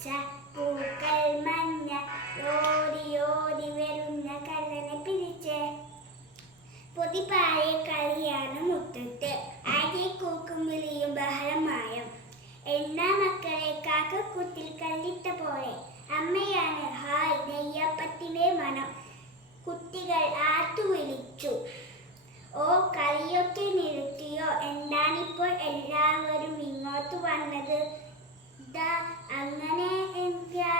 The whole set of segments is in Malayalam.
പച്ച പൂക്കൾ മഞ്ഞ ഓടി ഓടി വരുന്ന കള്ളനെ പിടിച്ച് പൊതിപായെ കളിയാണ് മുറ്റത്ത് ആകെ കൂക്കും വിളിയും ബഹളമായും എന്നാ മക്കളെ കാക്കക്കൂട്ടിൽ കല്ലിട്ട പോലെ അമ്മയാണ് ഹായ് നെയ്യപ്പത്തിന്റെ മണം കുട്ടികൾ ആർത്തു വിളിച്ചു ഓ കളിയൊക്കെ നിർത്തിയോ എന്താണിപ്പോൾ എല്ലാവരും ഇങ്ങോട്ട് വന്നത് ദാ അങ്ങനെ എന്താ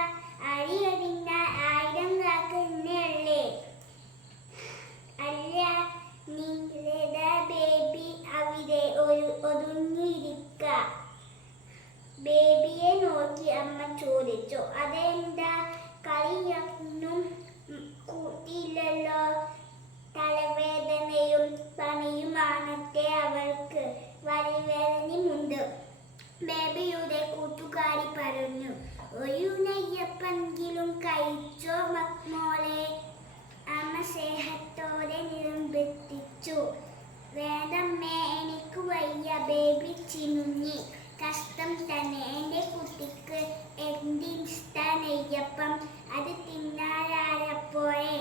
അടിയടിഞ്ഞ 1000 കാക്ക എന്നല്ലേ അല്ല നിങ്ങളുടെ ബേബി അവിടെ ഒതുങ്ങിയിരിക്ക ബേബിയെ നോക്കി അമ്മ ചോദിച്ചു അതെന്താ കളിയൊന്നും കൂട്ടിയില്ലല്ലോ തലവേദനയും പനിയുമാണത്തെ അവൾക്ക് വരിവേദനയുമുണ്ട് ബേബിയുടെ കൂട്ടുകാരി പറഞ്ഞു ഒരു നെയ്യപ്പെങ്കിലും കഴിച്ചോ മോളെ അമ്മ സ്നേഹത്തോടെ നിർബന്ധിച്ചു വേണ്ടമ്മേ എനിക്ക് വയ്യ ബേബി ചിനുങ്ങി കഷ്ടം തന്നെ എൻ്റെ കുട്ടിക്ക് എന്തിഷ്ട നെയ്യപ്പം അത് തിന്നാലായപ്പോഴേ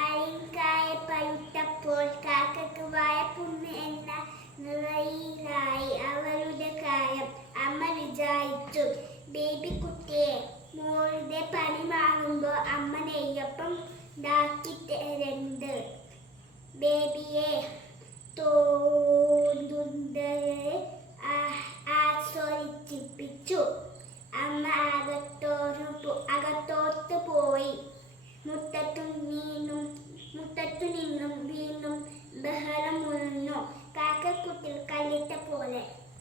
ആയിൻകായ പഴുത്തപ്പോൾ കാക്കക്ക് വായപ്പുണ്ണ് എന്ന നിറയിലായി അവരുടെ കായം അമ്മ വിചാരിച്ചു ബേബി കുട്ടിയെ മോളുടെ പനി വാങ്ങുമ്പോൾ അമ്മ നെയ്യപ്പം ഉണ്ടാക്കി തരുന്നുണ്ട് ബേബിയെ തോ